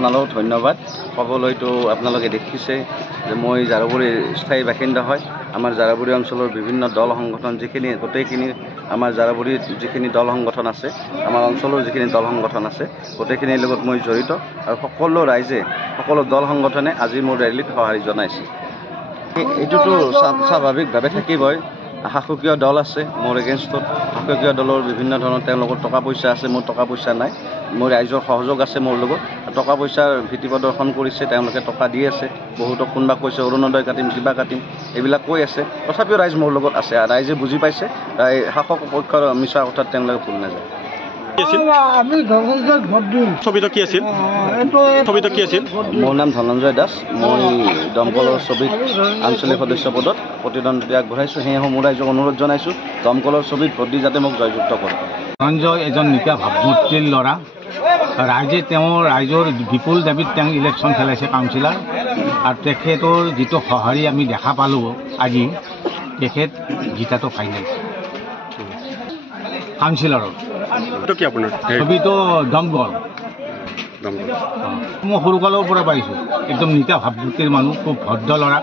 আপোনালোক ধন্যবাদ ক'বলৈতো আপোনালোকে দেখিছে যে মই জাৰবুৰীৰ স্থায়ী বাসিন্দা হয়। আমাৰ জাৰবুৰী অঞ্চলৰ বিভিন্ন দল সংগঠন যিখিনি গোটেইখিনি আমাৰ জাৰবুৰীত যিখিনি দল সংগঠন আছে, আমাৰ অঞ্চলৰ যিখিনি দল সংগঠন আছে গোটেইখিনিৰ লগত মই জড়িত আৰু সকলো ৰাইজে সকলো দল সংগঠনে আজি মোৰ ৰেলীত সঁহাৰি জনাইছে। এইটোতো স্বাভাৱিকভাৱে থাকিবই। শাসকীয় দল আছে মোৰ এগেইনষ্টত, শাসকীয় দলৰ বিভিন্ন ধৰণৰ তেওঁলোকৰ টকা পইচা আছে, মোৰ টকা পইচা নাই। মোৰ ৰাইজৰ সহযোগ আছে মোৰ লগত। টকা পইচাৰ ভীতি প্ৰদৰ্শন কৰিছে, তেওঁলোকে টকা দি আছে, বহুতক কোনোবা কৈছে অৰুণোদয় কাটিম, কিবা কাটিম, এইবিলাক কৈ আছে। তথাপিও ৰাইজ মোৰ লগত আছে আৰু ৰাইজে বুজি পাইছে, শাসক পক্ষৰ মিছা কথাত তেওঁলোকে ভুল নাযায়। মোৰ নাম ধনঞ্জয় দাস। মই দমকলৰ ছবিত আঞ্চলিক সদস্য পদত প্ৰতিদ্বন্দ্বিতা আগবঢ়াইছোঁ। সেয়েহে মোৰ ৰাইজক অনুৰোধ জনাইছোঁ দমকলৰ ছবিত ভোট দি যাতে মোক জয়যুক্ত কৰে। ধনঞ্জয় এজন নিকা ভাৱমূৰ্তিৰ ল'ৰা। ৰাইজে ৰাইজৰ বিপুল দাবীত তেওঁ ইলেকশ্যন খেলাইছে কাউন্সিলাৰ, আৰু তেখেতৰ যিটো সঁহাৰি আমি দেখা পালোঁ আজি, তেখেত জিতাটো ফাইনেল কাউন্সিলৰৰ। ছবিটো দমকল মই সৰুকালৰ পৰা পাইছোঁ। একদম নিকা ভাৱমূৰ্তিৰ মানুহ, খুব ভদ্ৰ ল'ৰা।